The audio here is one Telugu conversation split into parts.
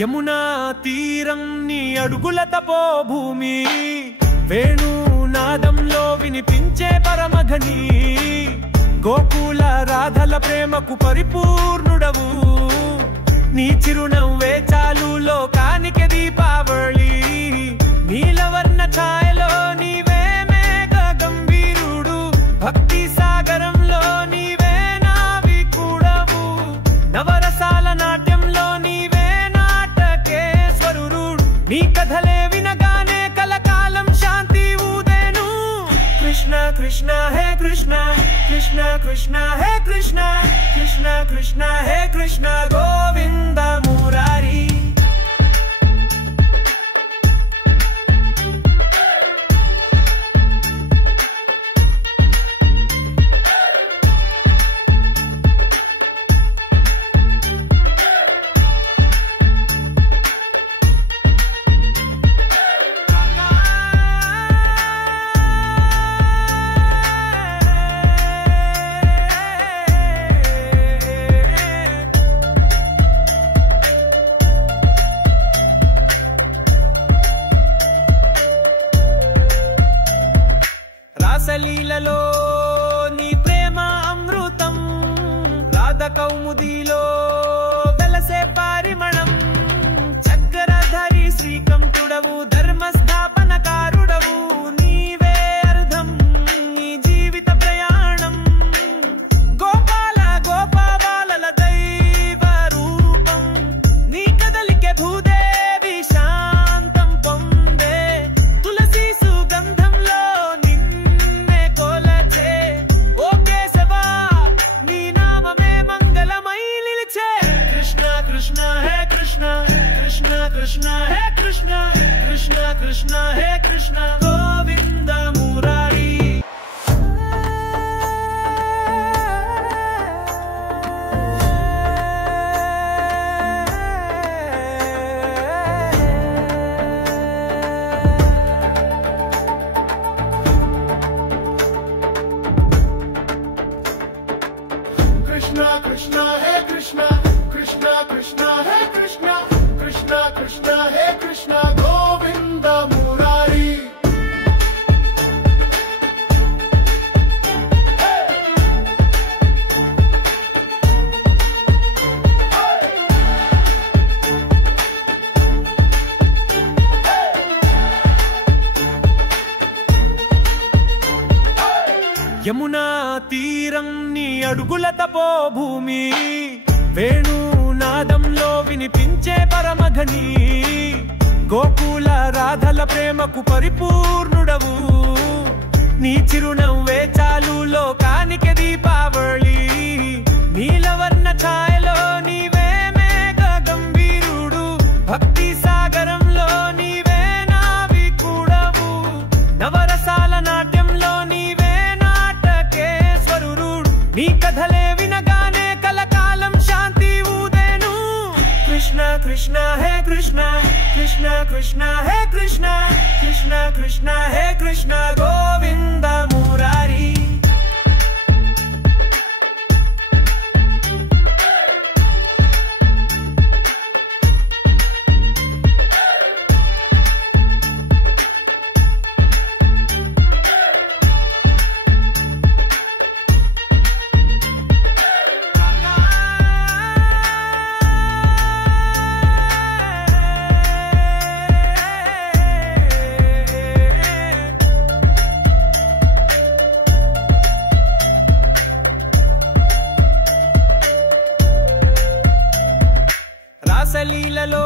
యమునా తీరం నీ అడుగుల తపోభూమి వేణునాదంలో వినిపించే పరమఘని గోకుల రాధల ప్రేమకు పరిపూర్ణుడవు నీ చిరునవ్వే చాలు లోకానికి దీపావళి నీలవర్ణ ఛాయలో నీవే మేఘ గంభీరుడు భక్తి సాగరంలో నీవే నావికుడవు నవరసాల నాట్యంలో నీవే నాటకేశ్వరుడు నీ కథలే వినగానే కలకాలం శాంతి ఊదేను కృష్ణ కృష్ణ హే కృష్ణ కృష్ణ కృష్ణ హే కృష్ణ కృష్ణ కృష్ణ హే కృష్ణ గోవింద మురారి రాసలీలలో నీ ప్రేమ అమృతం రాధ కౌముదిలో వెలసే పరిమళం చక్రధరి శ్రీకంఠుడవు ధర్మస్థాపనకారుడవు నీవే అర్థం నీ జీవిత ప్రయాణం గోపాల గోపాబాలల దైవ రూపం నీ కదలికే భూదేవి శాంతం పొందే తులసి సుగంధంలో कृष्ण हे कृष्ण कृष्ण कृष्ण हे कृष्ण कृष्ण कृष्ण हे कृष्ण गोविंद मुरारी कृष्ण कृष्ण हे कृष्ण कृष्ण कृष्ण हे कृष्ण कृष्ण कृष्ण हे कृष्ण गोविंद मुरारी యమునా తీరం నీ అడుగుల తపోభూమి వేణునాదంలో వినిపించే పరమఘని గోకుల రాధల ప్రేమకు పరిపూర్ణుడవు నీ చిరునవ్వే చాలు లోకానికి దీపావళి నీలవర్ణ ఛాయలో నీవే మేఘ గంభీరుడు భక్తి సాగరంలో నీవే నావికుడవు నవరసాల నాట్యంలో నీవే నాటకేశ్వరుడు నీ కథలే వినగానే కలకాలం శాంతి ఊదేను కృష్ణ కృష్ణ హే కృష్ణ కృష్ణ కృష్ణ హే కృష్ణ కృష్ణ కృష్ణ హే కృష్ణ గోవింద మురారి రాసలీలలో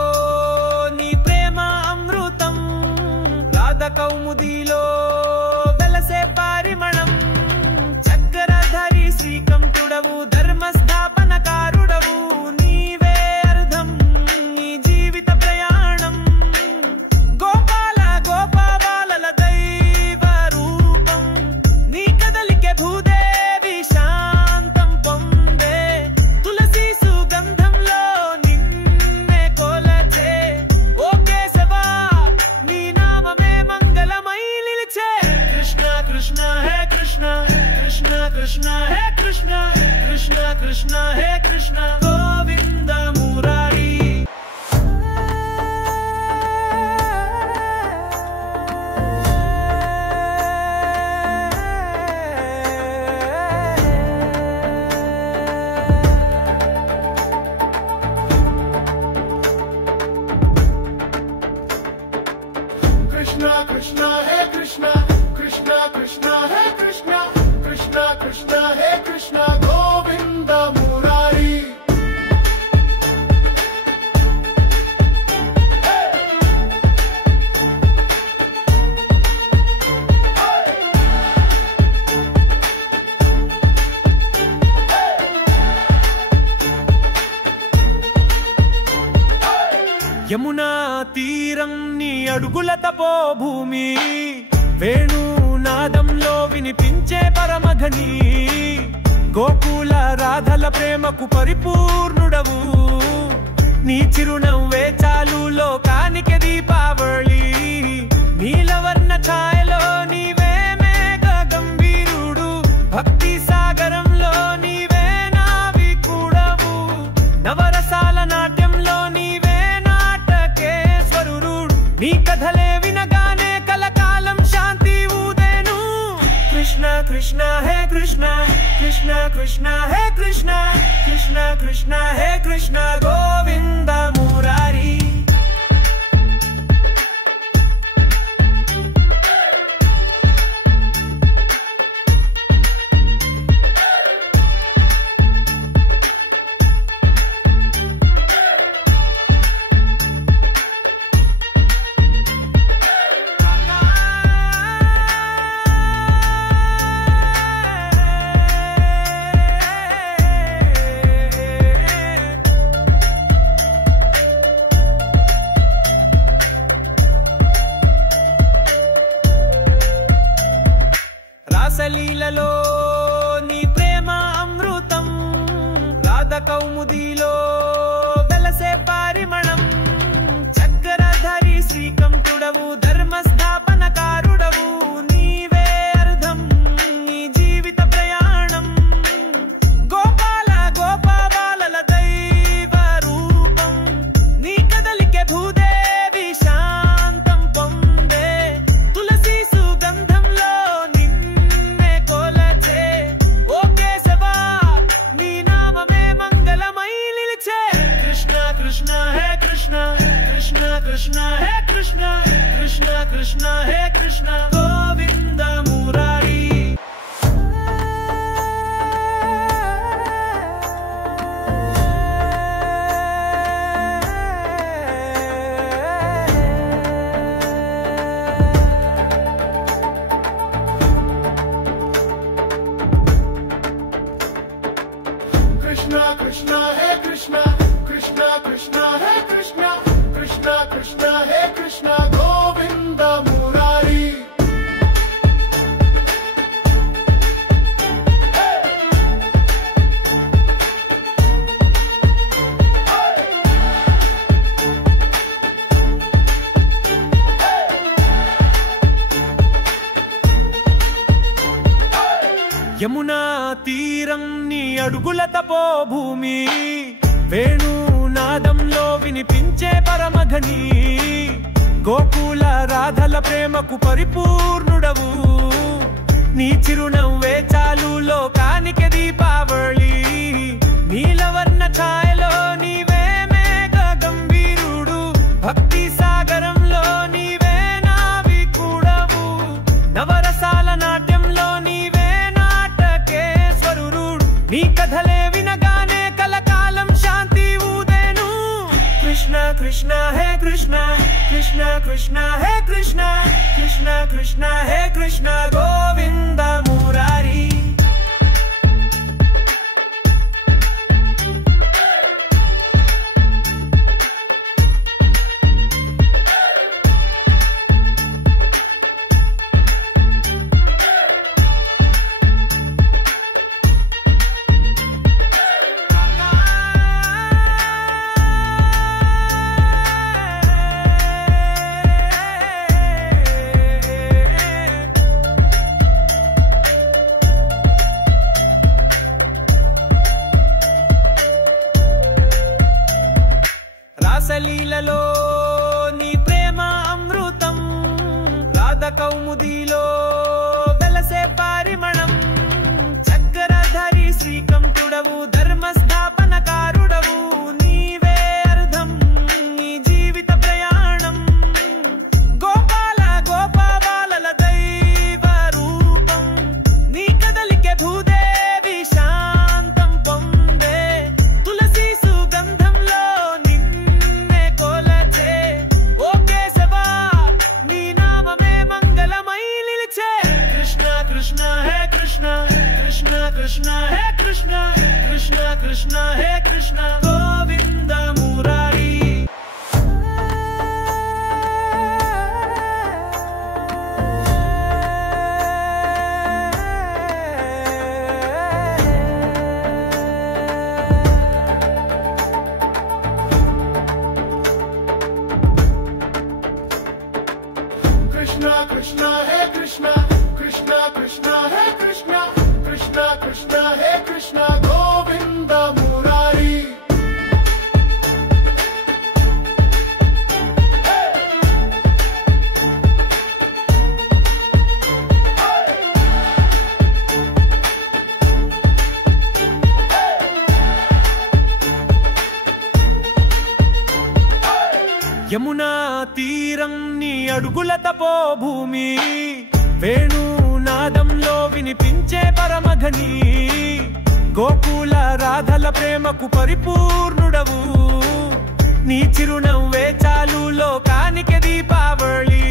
నీ ప్రేమ అమృతం రాధ కౌముదిలో వెలసే పరిమళం చక్రధరి శ్రీకంఠుడవు ధర్మస్థాపనకారుడవు నీవే అర్థం నీ జీవిత ప్రయాణం గోపాల గోపాబాలల దైవ రూపం నీ కదలికే భూదేవి శాంతం పొందే తులసి సుగంధంలో कृष्ण हे कृष्ण कृष्ण कृष्ण हे कृष्ण యమునా తీరం నీ అడుగుల తపోభూమి, వేణునాదంలో వినిపించే పరమఘని, గోకుల రాధల ప్రేమకు పరిపూర్ణుడవు, నీ చిరునవ్వే చాలు లోకానికి దీపావళి, నీలవర్ణ ఛాయలో నీవే మేఘ గంభీరుడు, భక్తి సాగరంలో నీవే నావికుడవు, నవరసాల నాట్యంలో నీవే నాటకేశ్వరుడు, నీ కథలే వినగానే కలకాలం శాంతి ఊదేను. కృష్ణ కృష్ణ హే కృష్ణ, కృష్ణ కృష్ణ హే కృష్ణ, కృష్ణ కృష్ణ హే కృష్ణ గోవింద మురారి. రాసలీలలో నీ ప్రేమ అమృతం, రాధ కౌముదిలో వెలసే పరిమళం, చక్రధారి శ్రీకంఠుడవు ధర్మస్థాపనకారుడవు, నీవే అర్థం నీ జీవిత ప్రయాణం, గోపాల గోపాబాలల దైవ రూపం, నీ కదలికే భూదేవి శాంతం పొందే, తులసి సుగంధంలో కృష్ణ హే కృష్ణ, కృష్ణ కృష్ణ హే కృష్ణ, కృష్ణ కృష్ణ హే కృష్ణ గోవింద మురారి. కృష్ణ కృష్ణ హే కృష్ణ, కృష్ణ కృష్ణ హే కృష్ణ, కృష్ణ కృష్ణ హే కృష్ణ గోవింద మురారి. యమునా తీరం నీ అడుగుల తపోభూమి, వేణునాదంలో వినిపించే పరమఘని, గోకుల రాధల ప్రేమకు పరిపూర్ణుడవు, నీ చిరునవ్వే చాలు లోకానికి దీపావళి, నీలవర్ణ ఛాయలో నీవే మేఘ గంభీరుడు, భక్తి సాగరంలో నీవే నావికుడవు, నవరసాల నాట్యంలో నీవే నాటకేశ్వరుడు, నీ కథలే వినగానే కలకాలం శాంతి ఊదేను. కృష్ణ కృష్ణ హే కృష్ణ, కృష్ణ కృష్ణ హే కృష్ణ, కృష్ణ కృష్ణ హే కృష్ణ గోవింద మురారి. రాసలీలలో నీ ప్రేమ అమృతం, రాధ కౌముదిలో వెలసే పరిమళం, చక్రధారి శ్రీకంఠుడవు ధర్మస్థాపనకారుడవు, నీవే అర్థం నీ జీవిత ప్రయాణం, గోపాల గోపాబాలల దైవ రూపం, నీ కదలికే భూదేవి శాంతం పొందే, తులసి సుగంధంలో నీ నామమే మంగళమై నిలిచే. Krishna Krishna Hey Krishna Krishna Krishna Hey Krishna Krishna Krishna Hey Krishna Govinda Murari Yamuna తీరం నీ అడుగుల తపో భూమి వేణు నాదంలో వినిపించే పరమఘని గోకుల రాధల ప్రేమకు పరిపూర్ణుడవు నీ చిరునవ్వే చాలు లోకానికి దీపావళి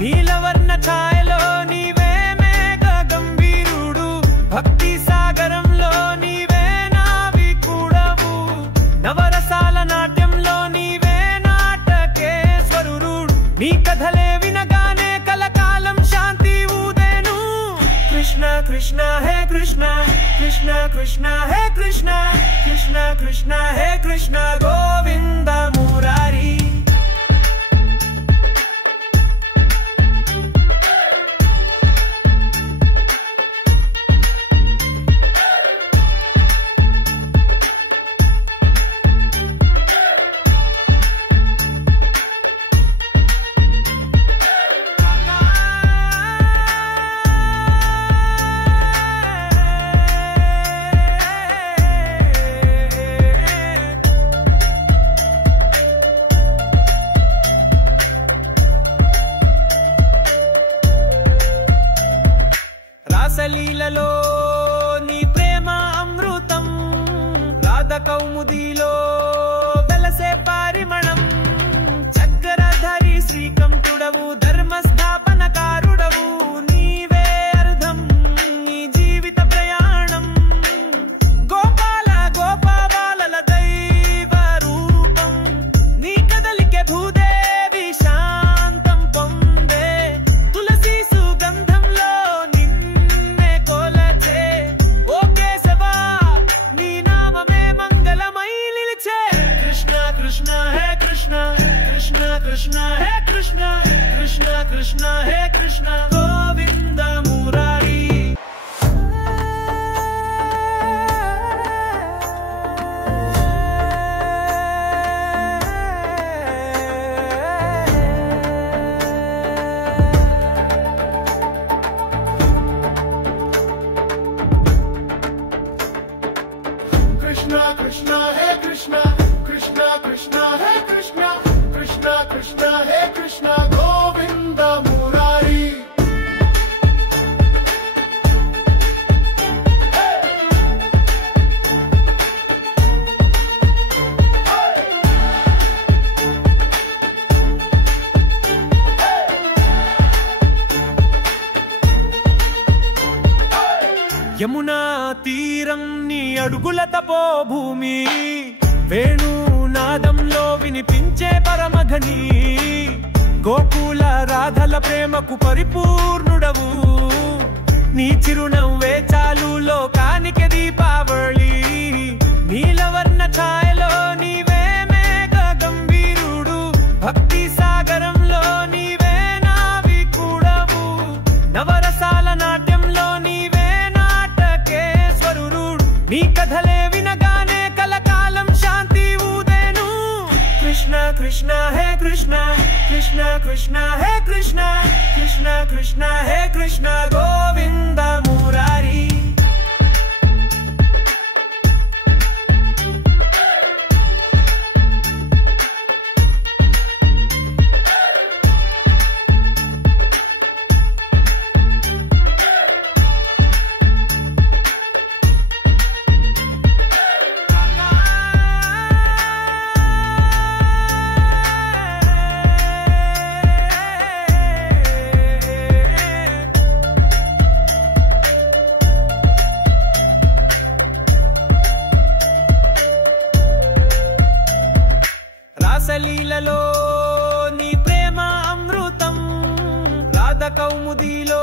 నీలవర్ణ ఛాయలో నీవే మేఘ గంభీరుడు భక్తి సాగరంలో నీవే నావికుడవు నవరసాల నాట్యంలో నీవే నీ కథలే వినగానే కలకాలం శాంతి ఊదేను కృష్ణ కృష్ణ హే కృష్ణ కృష్ణ కృష్ణ హే కృష్ణ కృష్ణ కృష్ణ హే కృష్ణ గోవింద మురారి రాసలీలలో నీ ప్రేమ అమృతం రాధ కౌముదిలో వెలసే పరిమళం చక్రధారి శ్రీకంఠుడవు ధర్మస్థాపనకారుడవు నీవే అర్థం నీ జీవిత ప్రయాణం గోపాల గోపాబాలల దైవ రూపం నీ కదలికే భూదేవి శాంతం పొందే తులసి సుగంధంలో Krishna Hey Krishna Krishna Krishna Hey Krishna Krishna Krishna Hey Krishna Govinda Murari Krishna Krishna Hey Krishna Krishna Krishna Hey Krishna Krishna Krishna Hey Krishna Govinda Murari Yamuna తీరం నీ అడుగుల తపో భూమి వేణు నాదంలో వినిపించే పరమఘని గోకుల రాధల ప్రేమకు పరిపూర్ణుడవు నీ చిరునవ్వే చాలు లోకానికి దీపావళి నీలవర్ణ ఛాయలో నీవే మేఘ గంభీరుడు భక్తి సాగరంలో నీవే నావికుడవు నవరసాల నాట్యంలో నీవే నాటకేశ్వరుడు నీ కథలే వినగానే కలకాలం శాంతి ఊదేను కృష్ణ కృష్ణ హే కృష్ణ కృష్ణ కృష్ణ హే కృష్ణ కృష్ణ కృష్ణ హే కృష్ణ గోవింద మురారి రాసలీలలో నీ ప్రేమ అమృతం రాధ కౌముదిలో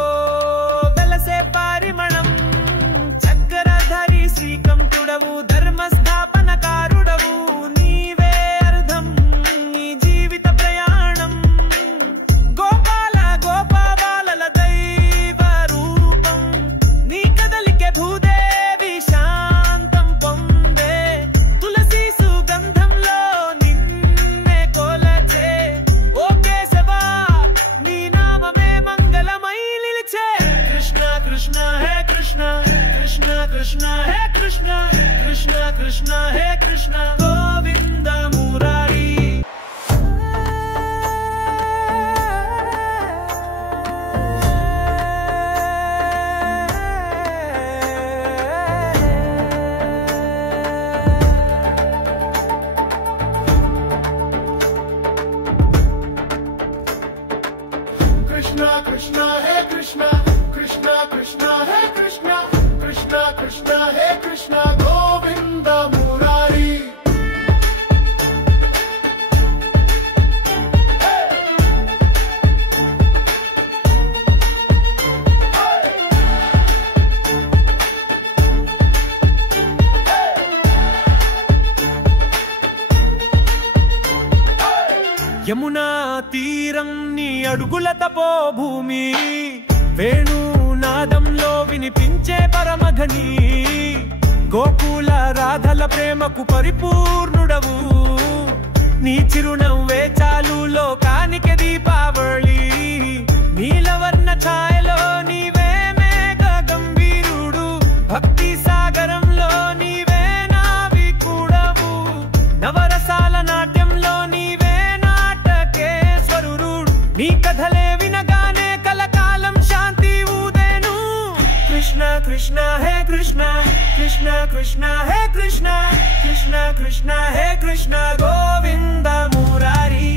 వెలసే పరిమళం చక్రధారి శ్రీకంఠుడవు ధర్మస్థాపనకారుడవు నీవే అర్థం నీ జీవిత ప్రయాణం గోపాల గో యమునా తీరం నీ అడుగుల తపోభూమి, వేణునాదంలో వినిపించే పరమఘని, గోకుల రాధల ప్రేమకు పరిపూర్ణుడవు, నీ చిరునవ్వే చాలు లోకానికి దీపావళి, నీలవర్ణ ఛాయలో నీవే మేఘ గంభీరుడు, భక్తి సాగరంలో నీవే నావికుడవు, నవరసాల నాట్యంలో నీవే నాటకేశ్వరుడు, నీ కథలే వినగానే కలకాలం శాంతి ఊదేను. కృష్ణ కృష్ణ హే కృష్ణ, కృష్ణ కృష్ణ హే కృష్ణ, కృష్ణ కృష్ణ హే కృష్ణ గోవింద మురారి.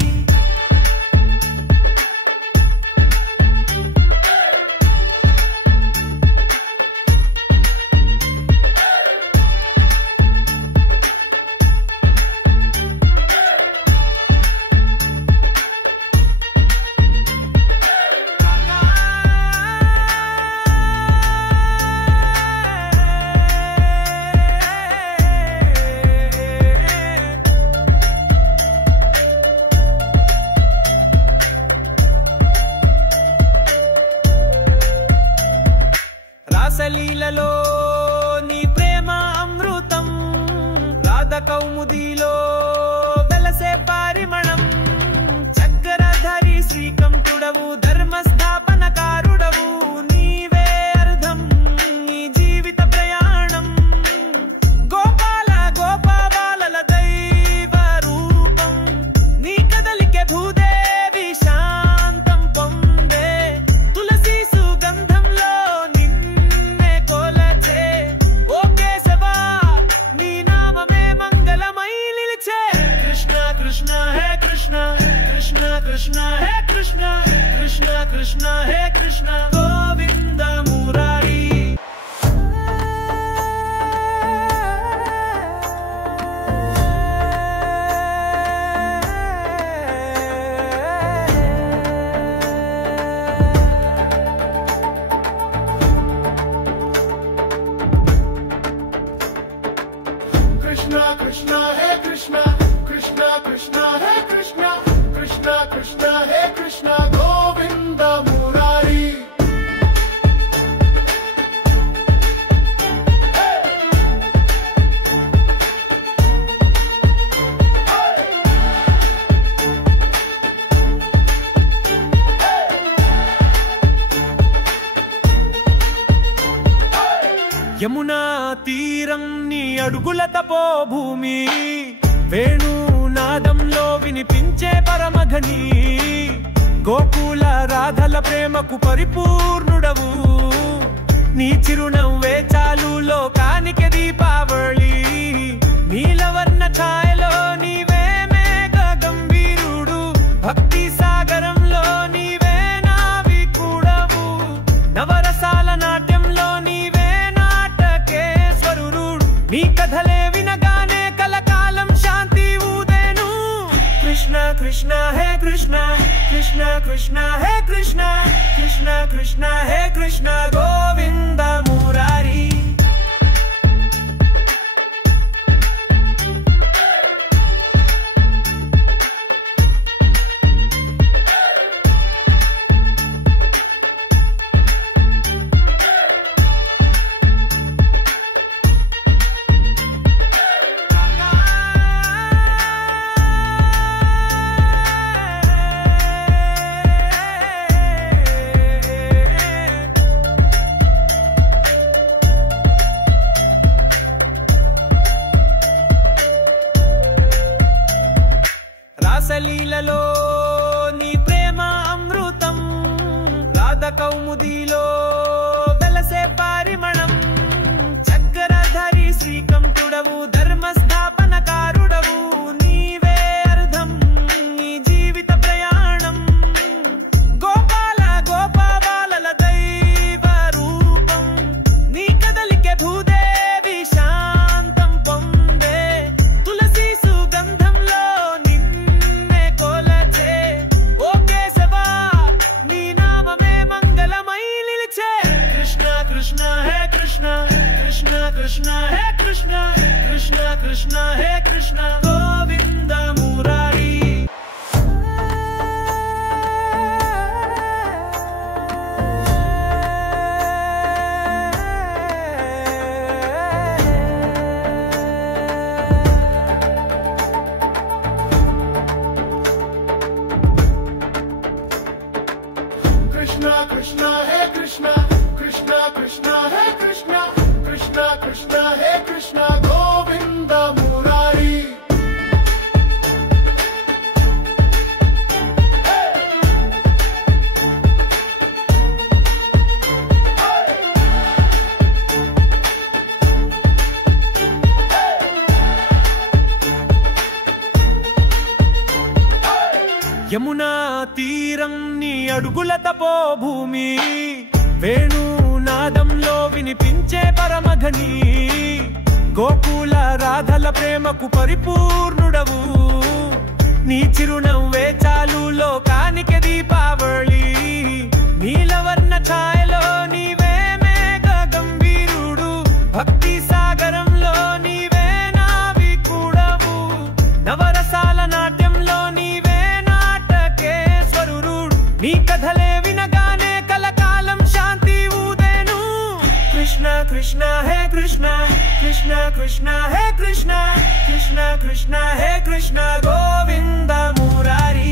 రాసలీలలో నీ ప్రేమ అమృతం, రాధ కౌముదిలో వెలసే పరిమళం, చక్రధరి శ్రీకంఠుడవు ధర్మస్థాపనకారుడవు, నీవే అర్థం నీ జీవిత ప్రయాణం, గోపాల గోపాబాలల దైవ రూపం, నీ కదలికే భూదేవి శాంతం పొందే, తులసి సుగంధంలో కృష్ణ హే కృష్ణ, కృష్ణ కృష్ణ హే కృష్ణ, కృష్ణ కృష్ణ హే కృష్ణ గోవింద మురారి. కృష్ణ కృష్ణ హే కృష్ణ, కృష్ణ కృష్ణ హే కృష్ణ, కృష్ణ కృష్ణ హే కృష్ణ గోవింద మురారి. యమునా తీరం నీ అడుగుల తపోభూమి, వేణునాదంలో వినిపించే పరమఘని, గోకుల రాధల ప్రేమకు పరిపూర్ణుడవు, నీ చిరునవ్వే చాలు లోకానికి దీపావళి, నీలవర్ణ ఛాయలో నీవే మేఘ గంభీరుడు, భక్తి సాగరంలో నీవే నావికుడవు, నవరసాల నాట్యంలో నీవే నాటకేశ్వరుడు, నీ కథలే వినగానే కలకాలం శాంతి ఊదేను. కృష్ణ కృష్ణ హే కృష్ణ, కృష్ణ కృష్ణ హే కృష్ణ, కృష్ణ కృష్ణ హే కృష్ణ గోవింద మురారి. రాసలీలలో నీ ప్రేమ అమృతం, రాధ కౌముదిలో వెలసే పరిమళం, చక్రధరి శ్రీకంఠుడవు ధర్మస్థాపనకారుడవు, నీవే అర్థం నీ జీవిత ప్రయాణం, గోపాల గోపాబాలల దైవ రూపం, నీ కదలికే భూదేవి శాంతం పొందే, తులసి సుగంధంలో కృష్ణ హే కృష్ణ, కృష్ణ కృష్ణ హే కృష్ణ, కృష్ణ కృష్ణ హే కృష్ణ గోవింద మురారి. యమునా తీరం నీ అడుగుల తపోభూమి, వేణునాదంలో వినిపించే పరమఘని, గోకుల రాధల ప్రేమకు పరిపూర్ణుడవు, నీ చిరునవ్వే చాలు లోకానికి దీపావళి, నీలవర్ణ ఛాయలో నీవే మేఘ గంభీరుడు, భక్తి సాగరంలో నీవే నావికుడవు, నవరసాల నాట్యంలో నీవే నాటకేశ్వరుడు, నీ కథలే వినగానే కలకాలం శాంతి ఊదేను. కృష్ణ కృష్ణ హే కృష్ణ, కృష్ణ కృష్ణ హే కృష్ణ, కృష్ణ కృష్ణ హే కృష్ణ గోవింద మురారి.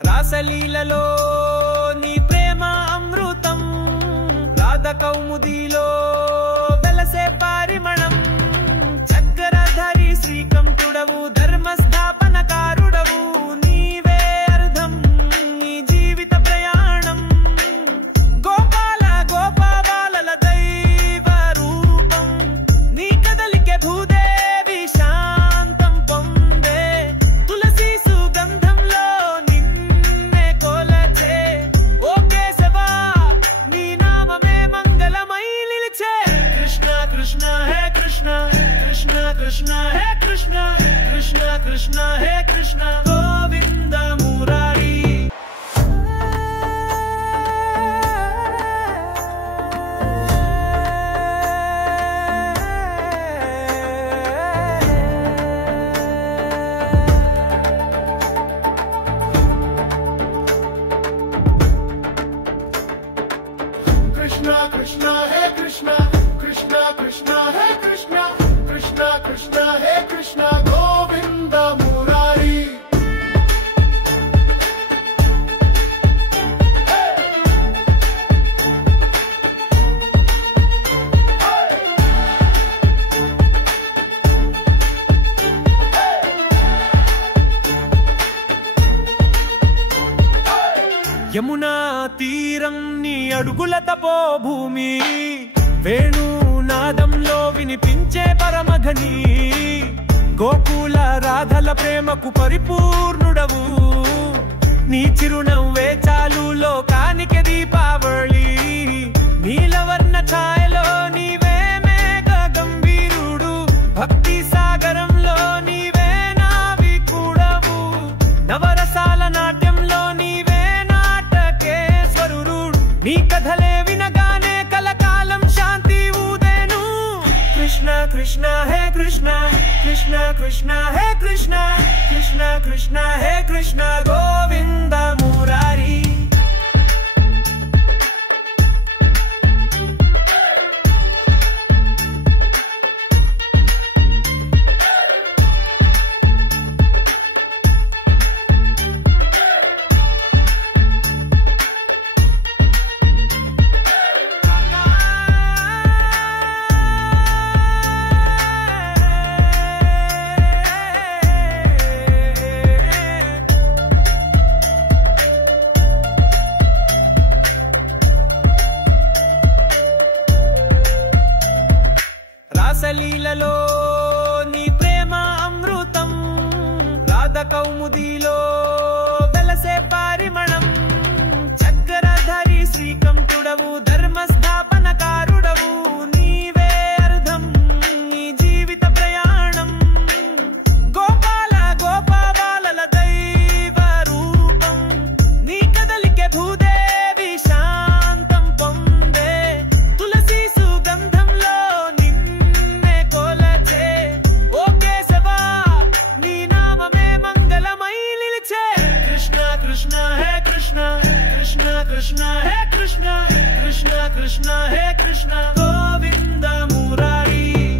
రాసలీలలో నీ ప్రేమ అమృతం, రాధ కౌముదిలో వెలసే పరిమళం, చక్రధరి శ్రీకంఠుడవు ధర్మస్థాపనకారుడవు, నీవే అర్థం నీ జీవిత ప్రయాణం, గోపాల గోపాబాలల దైవ రూపం, నీ కదలికే భూదేవి శాంతం పొందే, తులసి సుగంధంలో కృష్ణ హే కృష్ణ, కృష్ణ కృష్ణ హే కృష్ణ, కృష్ణ కృష్ణ హే కృష్ణ గోవింద మురారి. కృష్ణ కృష్ణ హే కృష్ణ, కృష్ణ కృష్ణ హే కృష్ణ, కృష్ణ కృష్ణ హే కృష్ణ గోవింద మురారి. యమునా తీరం నీ అడుగుల తపోభూమి, వేణునాదంలో వినిపించే పరమఘని, గోకుల రాధల ప్రేమకు పరిపూర్ణుడవు, నీ చిరునవ్వే చాలు లోకానికి దీపావళి, నీలవర్ణ ఛాయలో నీవే మేఘ గంభీరుడు, భక్తి సాగరంలో నీవే నావికుడవు, నవరసాల నాట్యంలో నీవే నాటకేశ్వరుడు, నీ కథలే వినగానే కలకాలం శాంతి ఊదేను. కృష్ణ కృష్ణ హే కృష్ణ, కృష్ణ కృష్ణ హే కృష్ణ, కృష్ణ కృష్ణ హే కృష్ణ గోవింద మురారి. రాసలీలలో నీ ప్రేమ అమృతం, రాధ కౌముదిలో వెలసే పరిమళం, చక్రధరి శ్రీకంఠుడవు ధర్మస్థాపనకారుడవు, నీవే అర్థం నీ జీవిత ప్రయాణం, గోపాల గోపాబాలల దైవ రూపం, నీ కదలికే భూదేవి శాంతం పొందే, తులసి సుగంధంలో కృష్ణ హే కృష్ణ, కృష్ణ కృష్ణ హే కృష్ణ,